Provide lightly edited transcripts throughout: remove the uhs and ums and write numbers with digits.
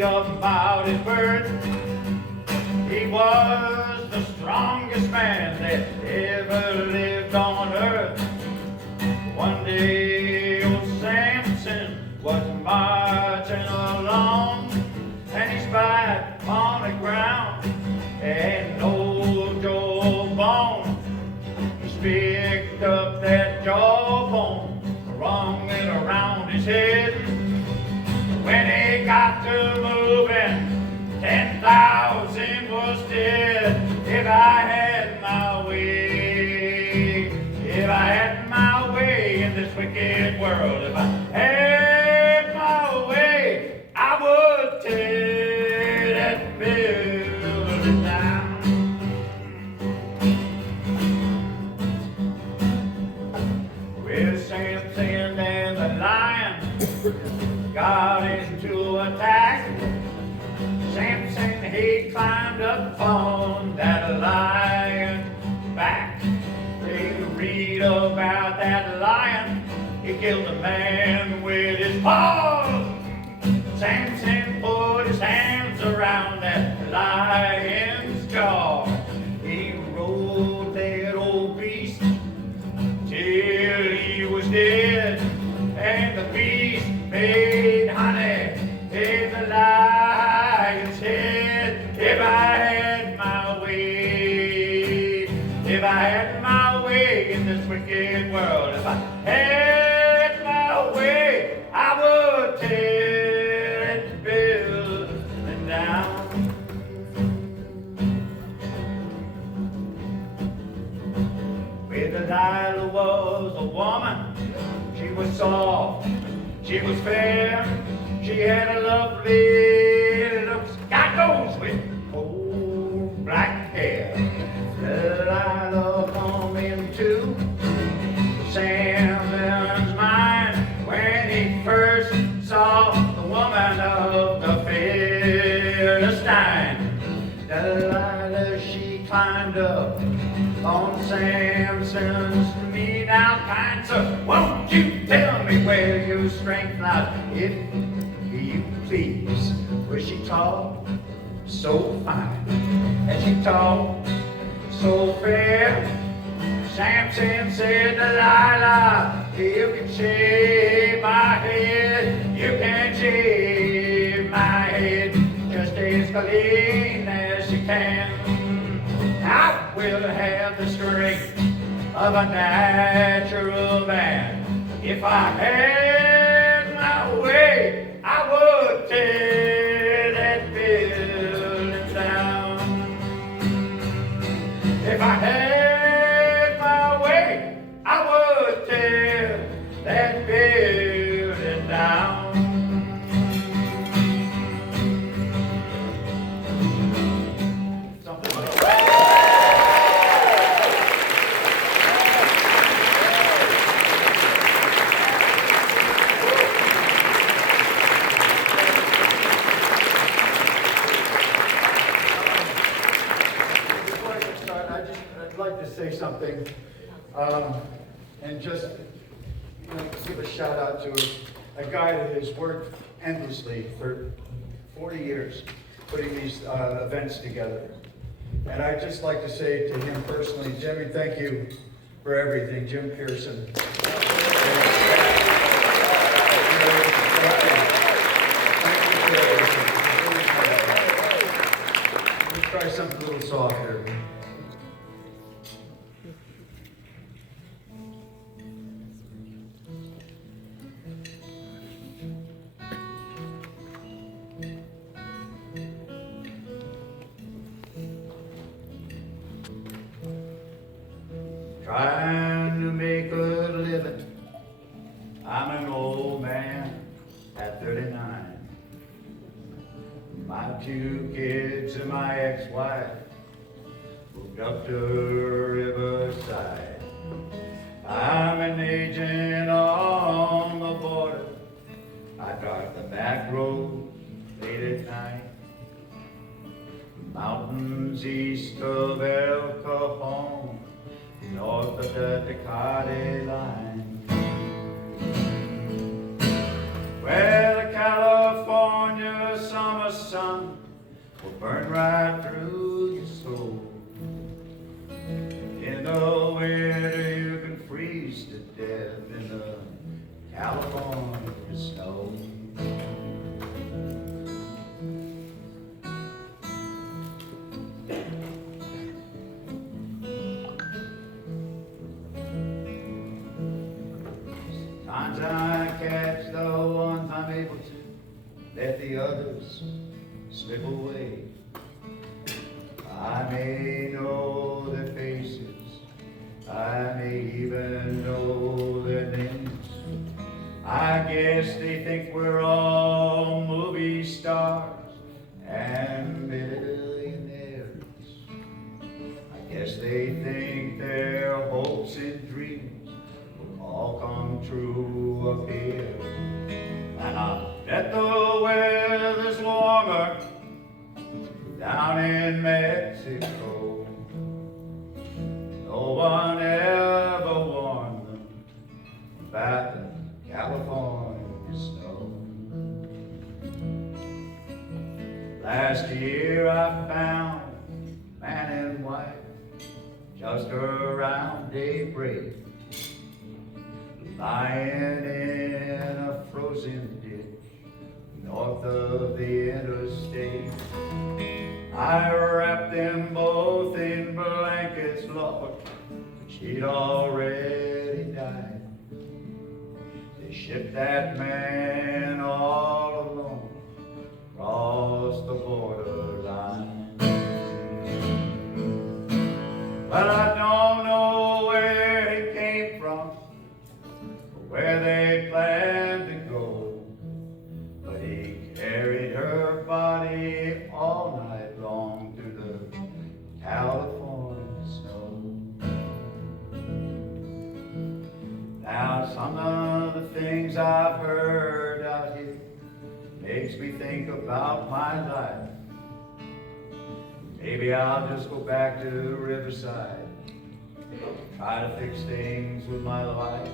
story about his birth. He was the strongest man that ever lived on earth. One day old Samson was marching along, and he spied on the ground an old jawbone. He picked up that jawbone, wrung it around his head. When he got to moving, 10,000 was dead. If I had my way, if I had my way in this wicked world, if I had my way, I would tear that building down. With Samson and the lion got into attack. Samson, he climbed up on that lion's back. They read about that lion. He killed a man with his paws. Samson put his hands around that lion's jaw. He rode that old beast till he was dead, and the beast made honey in the lion's head. If I had my way, if I had my way in this wicked world, if I had my way, I would tear that building down. Where Delilah was a woman, she was soft, she was fair, she had a lovely look, God knows, with cold black hair. Delilah come into Samson's mind when he first saw the woman of the Philistine. Delilah, she climbed up on Samson's knee. Now, kind sir, won't you tell me where your strength lies, if you please? Was she tall, so fine, and she tall, so fair? Samson said, Delilah, you can shave my head, you can shave my head just as clean as you can. I will have the strength of a natural man. If I had my way, I would tear that building down. If I had my way, I would tear that building down. Something like that. Say something and just give a shout out to a guy that has worked endlessly for 40 years putting these events together. And I'd just like to say to him personally, Jimmy, thank you for everything. Jim Pearson. Let's try something a little softer. Trying to make a living, I'm an old man at 39. My 2 kids and my ex-wife moved up to Riverside. I'm an agent on the border. I drive the back road late at night. Mountains east of El Cajon, north of the Tecate line. Well, the California summer will burn right through your soul. In the winter you can freeze to death in the California snow. Sometimes I catch the ones I'm able to, let the others slip away. I may know their faces, I may even know their names. I guess they think we're all movie stars and millionaires. I guess they think their hopes and dreams will all come true up here. And I bet the weather's warmer down in Mexico. No one ever warned them about the California snow. Last year I found a man in white just around daybreak, lying in a frozen ditch north of the interstate. I wrapped them both in blankets, Lord, but she'd already died. They shipped that man all alone across the borderline. Well, I don't know where he came from or where they planned to go, but he carried her body all night long through the California snow. Now some of the things I've heard out here makes me think about my life. Maybe I'll just go back to Riverside, try to fix things with my life.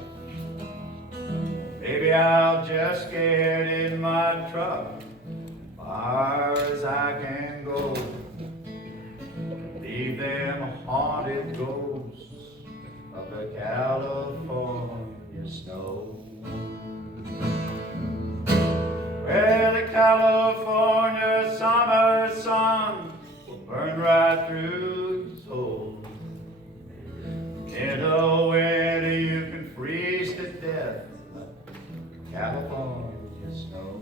Maybe I'll just get in my truck far as I can go, leave them haunted ghosts of the California snow. Well, the California summer sun will burn right through your soul. In the winter you can freeze to death in the California snow.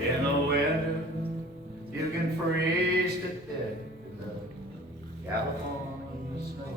In the winter you can freeze to death in the California snow.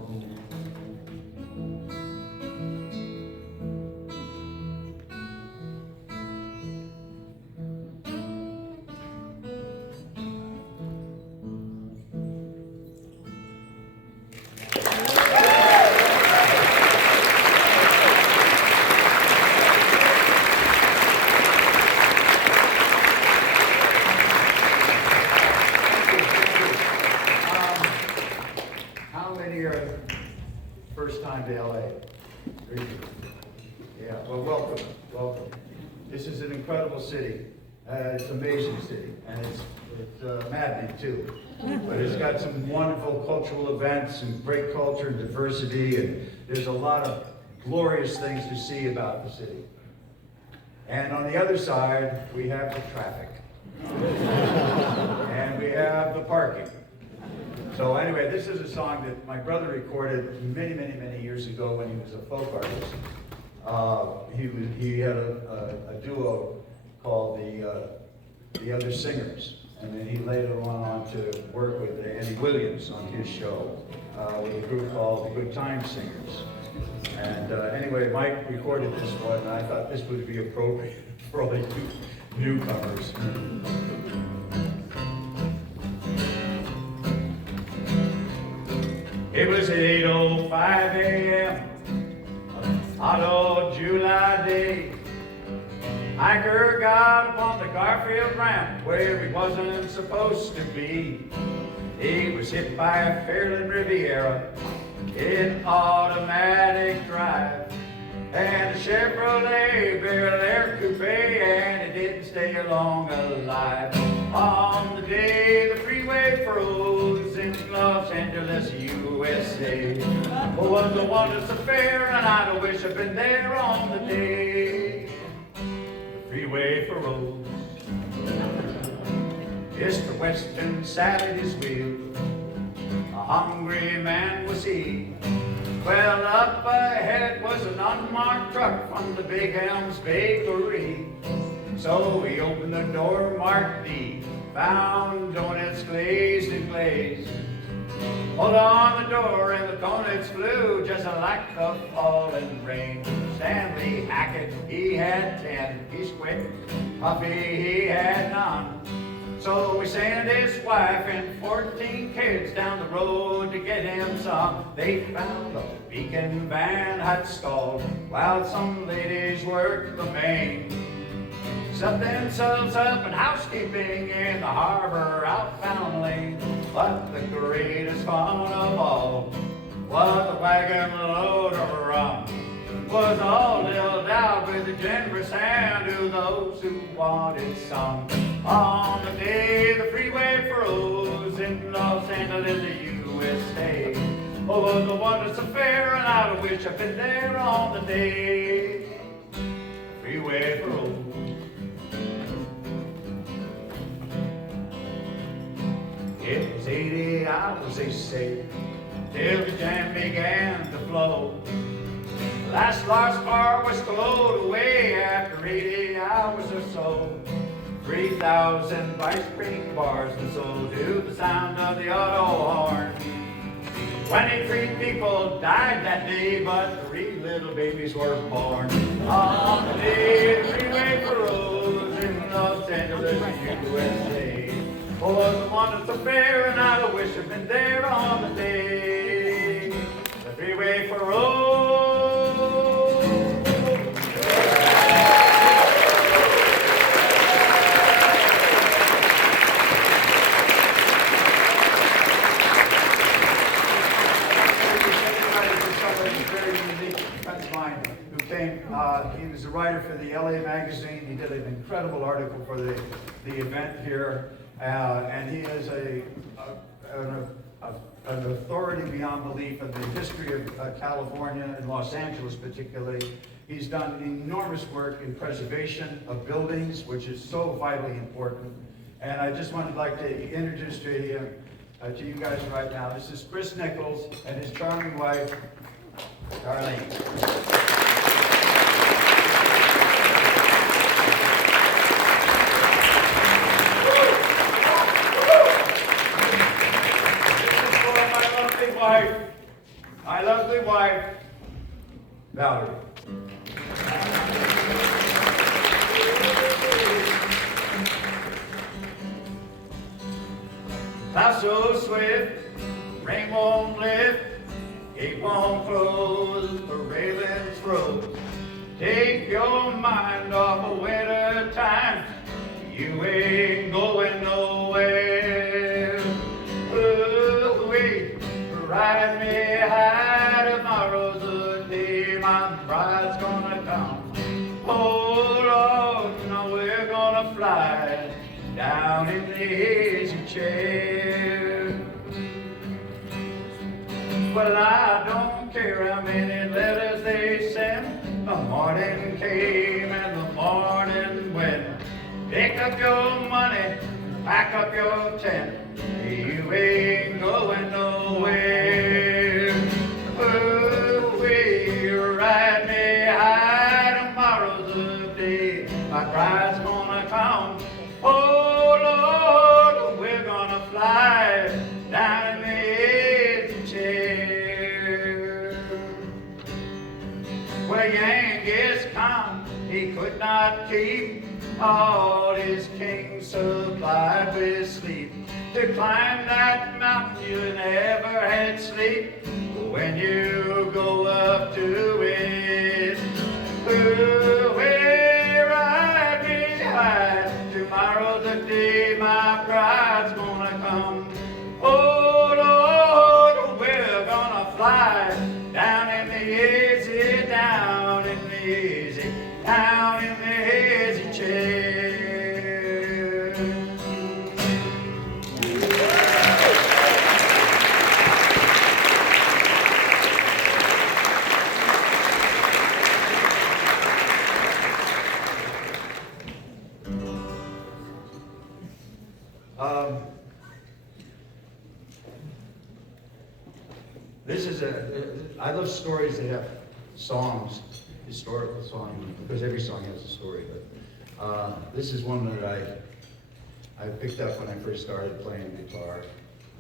First time to LA. Yeah, well, welcome, welcome. This is an incredible city. It's an amazing city, and it's maddening too. But it's got some wonderful cultural events and great culture and diversity, and there's a lot of glorious things to see about the city. And on the other side, we have the traffic. And we have the parking. So anyway, this is a song that my brother recorded many, many, many years ago when he was a folk artist. He had a duo called the Other Singers, and then he later went on to work with Andy Williams on his show with a group called the Good Time Singers. And anyway, Mike recorded this one, and I thought this would be appropriate for all the newcomers. It was 8:05 a.m. hot old July day. Hiker got upon the Garfield ramp where he wasn't supposed to be. He was hit by a Fairlane Riviera in automatic drive, and a Chevrolet Bel Air coupe, and it didn't stay along alive. On the day the freeway froze in Los Angeles, USA, it was a wondrous affair, and I'd wish I'd been there on the day the freeway froze. Mr. Weston sat at his wheel, a hungry man was he. Well, up ahead was an unmarked truck from the Big Elms Bakery. So he opened the door marked D, found donuts glazed and glazed. Pulled on the door and the donuts flew just like a falling rain. Stanley Hackett, he had 10, he's quick. Puffy, he had none. So he sent his wife and 14 kids down the road to get him some. They found a Beacon van had stalled while some ladies worked the main. Set themselves up in housekeeping in the harbor outbound lane. But the greatest fun of all was a wagon load of rum. Was all dealt out with a generous hand to those who wanted some. On the day the freeway froze in Los Angeles, USA, oh, it was a wondrous affair, and I wish I'd been there on the day the freeway froze. It was 80 hours, they say, till the jam began to flow. The last large car was stowed away after 80 hours or so. 3,000 ice cream bars were sold to the sound of the auto horn. 23 people died that day, but 3 little babies were born. On the day the freeway froze in Los Angeles, USA. Oh, it was a wondrous affair, and I wish I'd been there on the day the freeway froze. He was a writer for the LA Magazine. He did an incredible article for the event here, and he is an authority beyond belief in the history of California and Los Angeles particularly. He's done enormous work in preservation of buildings, which is so vitally important. And I just like to introduce to you guys right now. This is Chris Nichols and his charming wife, Darlene. My lovely wife, Valerie. Fly so swift, rain won't lift, gate won't close, the railings froze. Take your mind off of winter time, you ain't going nowhere. Wait, ride me high, tomorrow's the day my bride's gonna come. Oh Lord, no, we're gonna fly down in the easy chair. Well, I don't care how many letters they send, the morning came and the morning went. Pick up your money, pack up your tent, you ain't going nowhere. Oh, we ride me high, tomorrow's the day my bride's gonna come. Oh Lord, we're gonna fly down in the easy chair. Well, Genghis Khan, he could not keep all his kings supplied with sleep. To climb that mountain you never had sleep when you go up to it. Where ride me high, tomorrow's the day my bride's gonna come. Oh Lord, we're gonna fly down in the easy, down in the easy, down in the easy chair. Um, I love stories that have songs, historical songs, because every song has a story, but this is one that I picked up when I first started playing guitar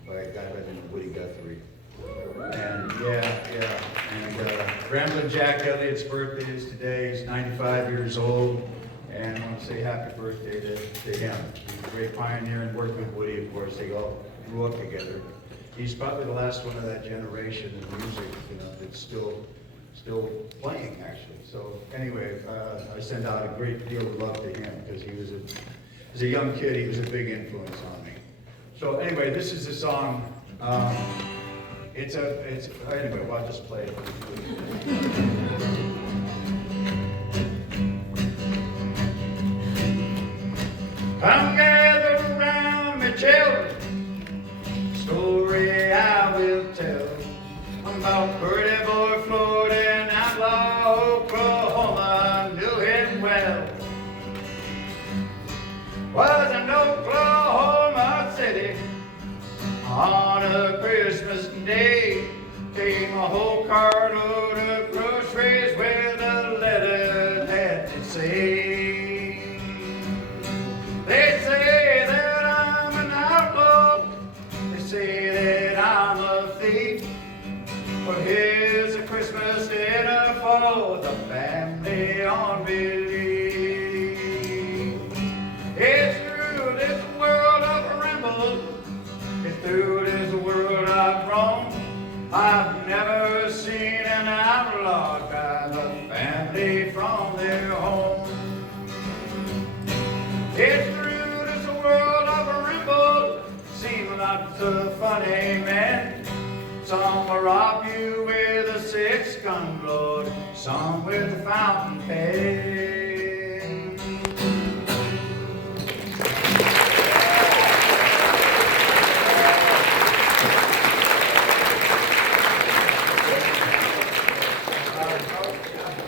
by a guy by the name of Woody Guthrie. And and Ramblin' Jack Elliott's birthday is today. He's 95 years old, and I want to say happy birthday to him. He's a great pioneer and worked with Woody, of course. They all grew up together. He's probably the last one of that generation of music, that's still playing, actually. So anyway, I send out a great deal of love to him because as a young kid, he was a big influence on me. So anyway, this is a song. Anyway, well, I'll just play it. Come gather around me, children. Story I will tell about Birdie Boy floating outlaw Oklahoma. I knew him well. Was in Oklahoma City on a Christmas day. Came a whole carload of groceries with a letter that it say. They say that I'm an outlaw. They say that I'm a thief. But here's a Christmas dinner for the family on belief. It's through this world of ramble. It's through this world I've roamed. I've never seen an outlaw drive a family from their home. It's through this world of ramble. Seen lots of funny men. Some will rob you with a 6-gun load, some with a fountain pen.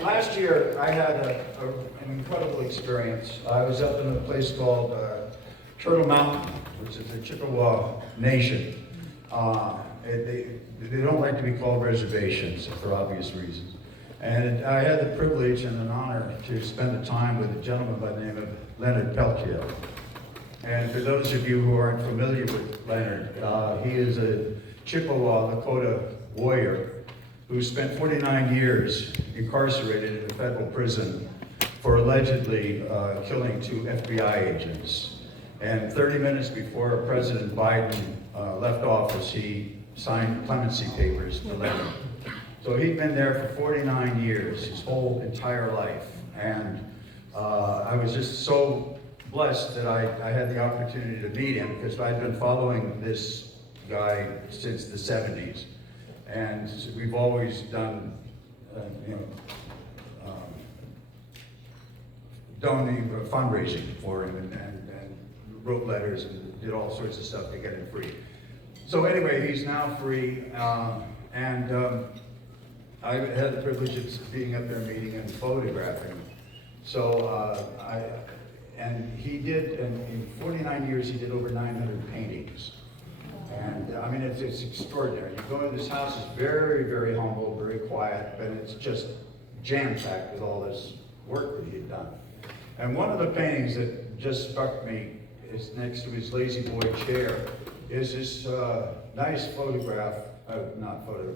Last year, I had an incredible experience. I was up in a place called Turtle Mountain, which is the Chippewa Nation. They don't like to be called reservations for obvious reasons. And I had the privilege and an honor to spend the time with a gentleman by the name of Leonard Peltier. And for those of you who aren't familiar with Leonard, he is a Chippewa Lakota warrior who spent 49 years incarcerated in a federal prison for allegedly killing 2 FBI agents. And 30 minutes before President Biden left office, he signed clemency papers to Leonard. So he'd been there for 49 years, his whole entire life. And I was just so blessed that I had the opportunity to meet him because I'd been following this guy since the 70s. And we've always done, donating fundraising for him and wrote letters and did all sorts of stuff to get him free. So anyway, he's now free, and I had the privilege of being up there meeting and photographing him. So he did, in 49 years, he did over 900 paintings. And I mean, it's extraordinary. You go into this house, it's very, very humble, very quiet, but it's just jam-packed with all this work that he had done. And one of the paintings that just struck me is next to his Lazy Boy chair is this nice photograph,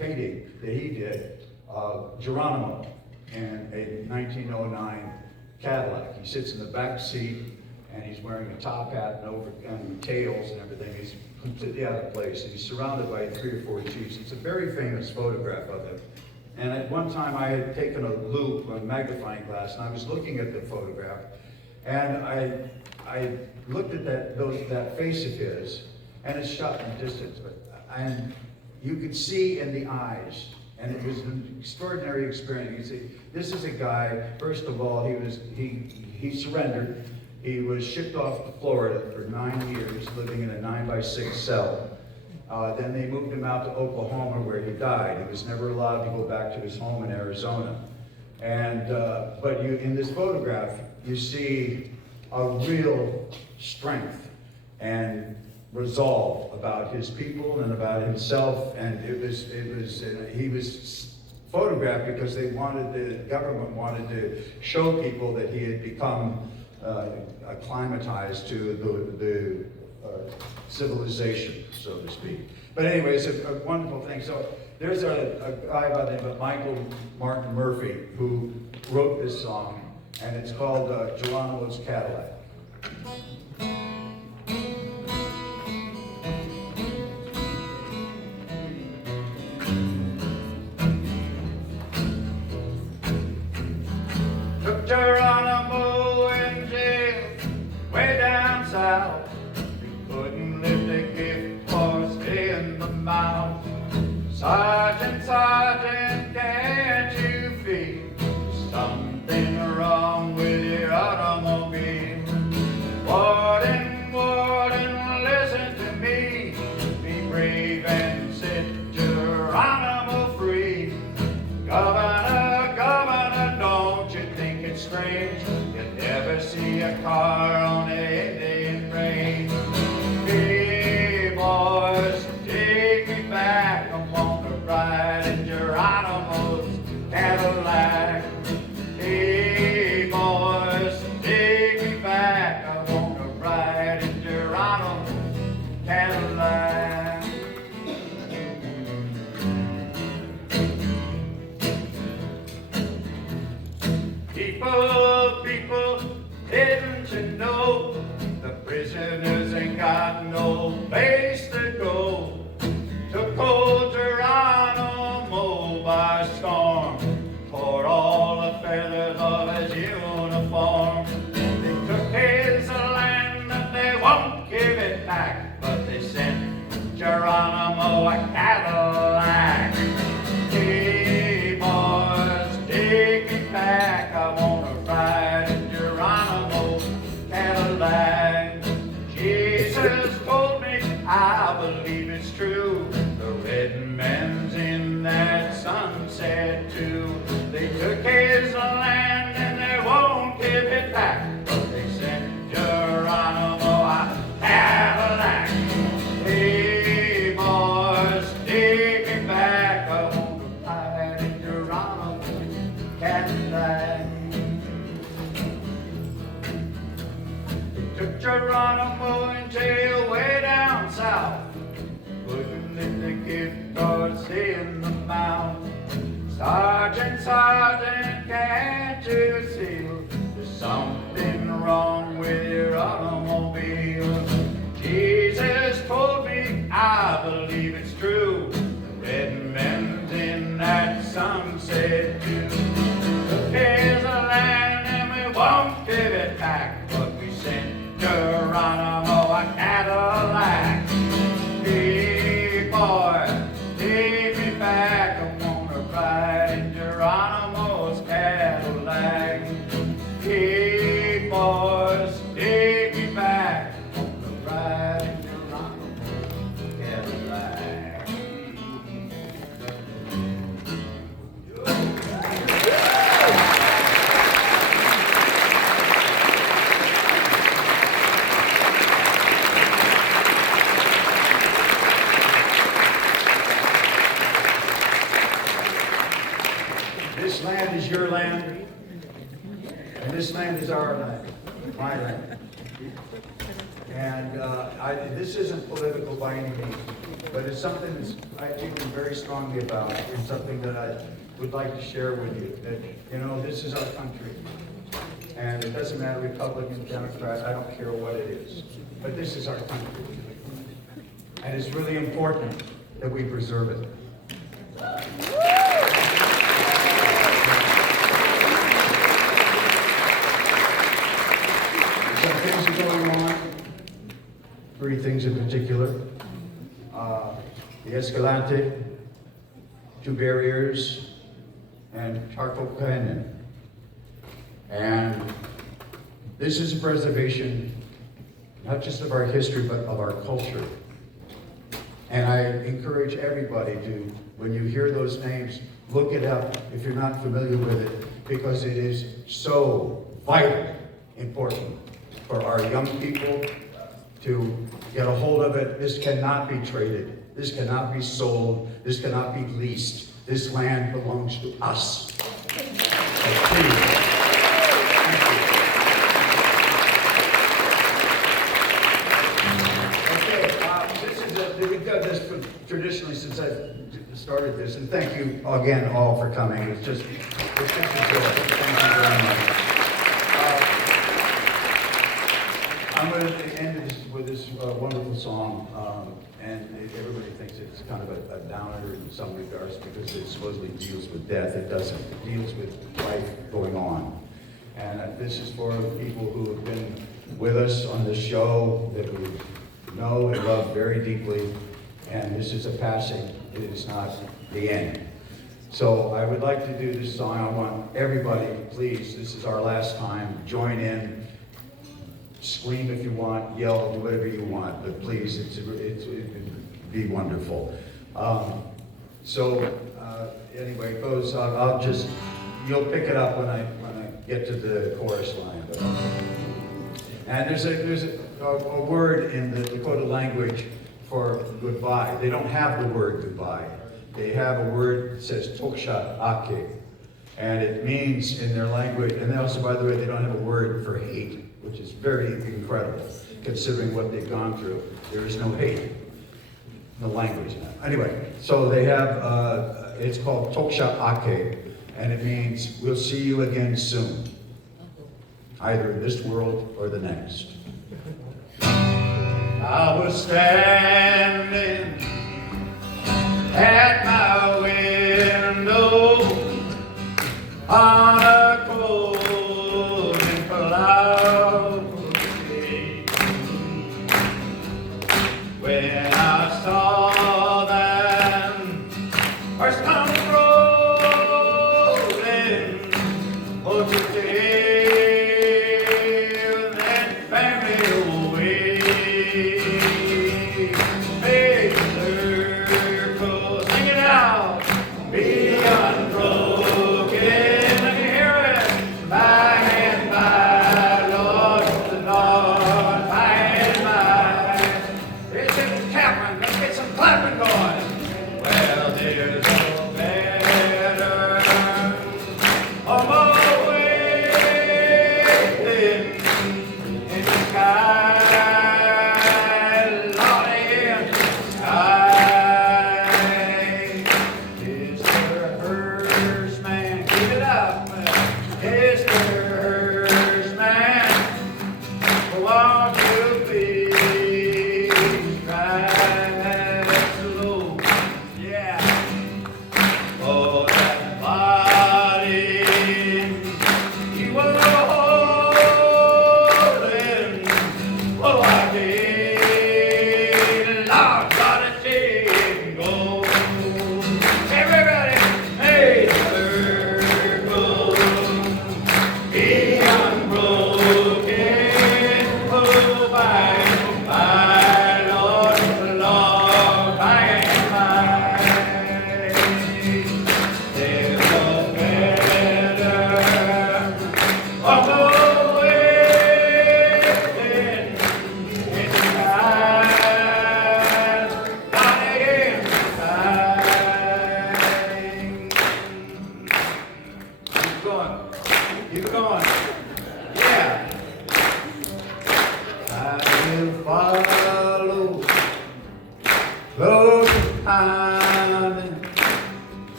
painting that he did of Geronimo in a 1909 Cadillac. He sits in the back seat and he's wearing a top hat and tails and everything. He's completely out of place, and he's surrounded by 3 or 4 chiefs. It's a very famous photograph of him. And at one time I had taken a loupe, a magnifying glass, and I was looking at the photograph, and I looked at that face of his, and it's shot from a distance, and you could see in the eyes, and it was an extraordinary experience. You see, this is a guy, first of all, he surrendered. He was shipped off to Florida for 9 years, living in a 9x6 cell. Then they moved him out to Oklahoma, where he died. He was never allowed to go back to his home in Arizona. And in this photograph, you see a real strength and resolve about his people and about himself. And he was photographed because the government wanted to show people that he had become acclimatized to the civilization, so to speak. But anyway, it's a wonderful thing. So there's a guy by the name of Michael Martin Murphey who wrote this song, and it's called Geronimo's Cadillac. Took Geronimo in jail, way down south. He couldn't lift a gift or stay in the mouth. Sergeant, Sergeant, can't you feel something wrong with your automobile? Warden, Warden, listen to me. Be brave and set Geronimo free. Governor, Governor, don't you think it's strange? You never see a car on the Indian range. Hey, boys, take me back. I want to ride in Geronimo's Cadillac. Hey, boys, take me back. I want to ride in Geronimo's Cadillac. People, didn't you know the prisoners ain't got no place to go? Took old Geronimo by storm, tore all the feathers of his uniform. They took his land and they won't give it back, but they sent Geronimo a Cadillac. Hey, boys, take me back. I wanna ride in Geronimo's Cadillac. Jesus told me, I believe it's true. The red man's in that sunset too. They took his land and they won't give it back, but they sent Geronimo a Cadillac. Hey, boys, take me back. I want to ride in Geronimo's Cadillac. They took Geronimo in jail way down south. Wouldn't let the gift card stay in the mouth. Sergeant, Sergeant, can't you see there's something wrong with your automobile? Jesus told me, I believe it's true. The red men's in that sunset too. Took his land and we won't give it back, but we sent Geronimo a Cadillac. Hey, boy, take me back. I wanna ride in Geronimo's Cadillac. Hey, boys, take me back. I wanna ride in Geronimo's Cadillac. This land is your land, and this land is our land, my land. And this isn't political by any means, but it's something that I feel very strongly about, and something that I would like to share with you. That, you know, this is our country, and it doesn't matter Republican, Democrat, I don't care what it is, but this is our country, and it's really important that we preserve it. Some things are going on, three things in particular. The Escalante, two barriers, and Charco Canyon. And this is a preservation, not just of our history, but of our culture. And I encourage everybody to, when you hear those names, look it up if you're not familiar with it, because it is so vital important for our young people to get a hold of it. This cannot be traded. This cannot be sold. This cannot be leased. This land belongs to us. So please. We've done this traditionally since I started this, and thank you again all for coming. It's just a joy. Thank you very much. I'm going to end this with this wonderful song, and everybody thinks it's kind of a downer in some regards because it supposedly deals with death. It doesn't. It deals with life going on. And this is for the people who have been with us on this show, that we know and love very deeply, and this is a passing. It is not the end. So I would like to do this song. I want everybody, please, this is our last time, join in, scream if you want, yell, do whatever you want, but please, it'd be wonderful. Anyway, it goes, I'll just, you'll pick it up when I get to the chorus line. And there's a word in the Lakota language for goodbye. They don't have the word goodbye. They have a word that says toksha ake. And it means in their language, and also, by the way, they don't have a word for hate, which is very incredible, considering what they've gone through. There is no hate in the language now. Anyway, so they have, it's called toksha ake, and it means we'll see you again soon, either in this world or the next. I was standing at my window on a cold and cloudy day when I saw them first come rolling over the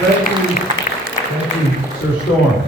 Thank you, Sir Storm.